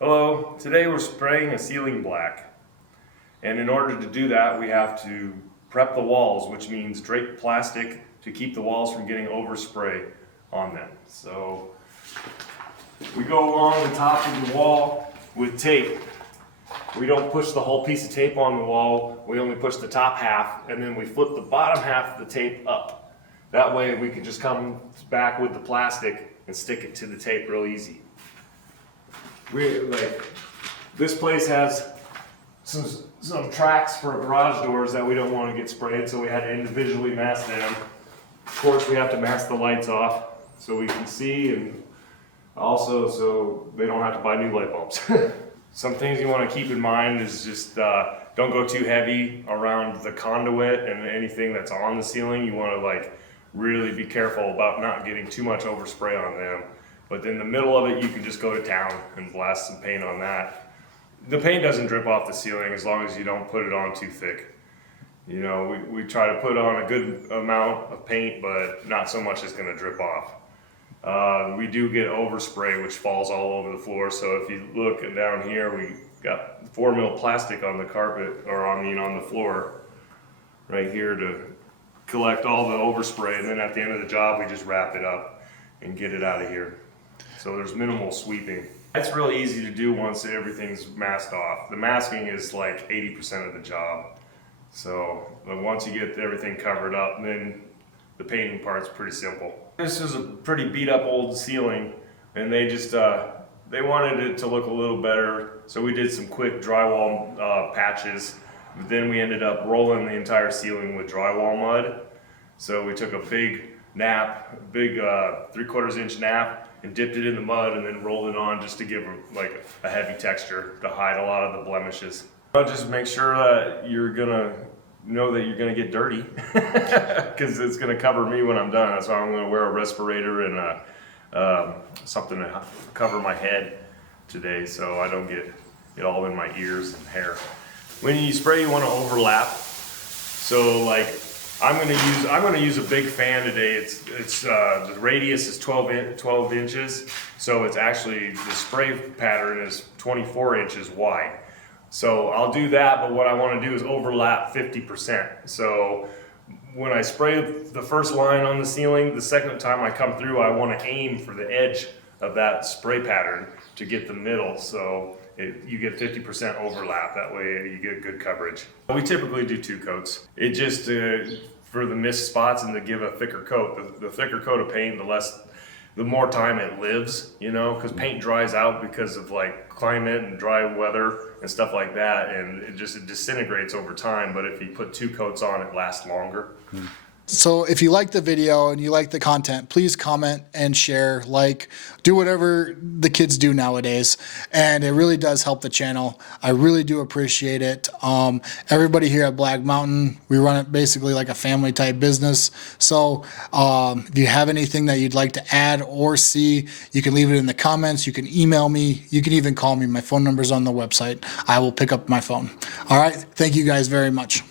Hello, today we're spraying a ceiling black. And in order to do that, we have to prep the walls, which means drape plastic to keep the walls from getting overspray on them. So we go along the top of the wall with tape. We don't push the whole piece of tape on the wall, we only push the top half, and then we flip the bottom half of the tape up. That way we can just come back with the plastic and stick it to the tape real easy. This place has some tracks for garage doors that we don't want to get sprayed, so we had to individually mask them. Of course, we have to mask the lights off so we can see, and also so they don't have to buy new light bulbs. Some things you want to keep in mind is just don't go too heavy around the conduit and anything that's on the ceiling. You want to really be careful about not getting too much overspray on them. But in the middle of it, you can just go to town and blast some paint on that. The paint doesn't drip off the ceiling as long as you don't put it on too thick. You know, we try to put on a good amount of paint, but not so much it's going to drip off. We do get overspray, which falls all over the floor. So if you look down here, we got 4 mil plastic on the carpet, or on the floor right here to collect all the overspray. And then at the end of the job, we just wrap it up and get it out of here. So there's minimal sweeping. That's really easy to do once everything's masked off. The masking is like 80% of the job. So once you get everything covered up, then the painting part's pretty simple. This is a pretty beat up old ceiling, and they just they wanted it to look a little better, so we did some quick drywall patches. But then we ended up rolling the entire ceiling with drywall mud. So we took a big 3/4 inch nap, and dipped it in the mud and then rolled it on just to give a heavy texture to hide a lot of the blemishes. Just make sure that you're gonna know that you're gonna get dirty because it's gonna cover me when I'm done. That's why I'm gonna wear a respirator and something to cover my head today so I don't get it all in my ears and hair. When you spray, you want to overlap. So I'm gonna use a big fan today. The radius is 12 inches, so it's actually, the spray pattern is 24 inches wide. So I'll do that, but what I want to do is overlap 50%. So when I spray the first line on the ceiling, the second time I come through, I want to aim for the edge of that spray pattern to get the middle. So you get 50% overlap. That way you get good coverage. We typically do 2 coats. It just for the missed spots and to give a thicker coat. The thicker coat of paint, the more time it lives, because paint dries out because of climate and dry weather and stuff like that, and it disintegrates over time. But if you put 2 coats on, it lasts longer. So if you like the video and you like the content, please comment and share, do whatever the kids do nowadays. And it really does help the channel. I really do appreciate it. Everybody here at Black Mountain, we run it basically like a family type business. So if you have anything that you'd like to add or see, you can leave it in the comments. You can email me. You can even call me. My phone number's on the website. I will pick up my phone. All right. Thank you guys very much.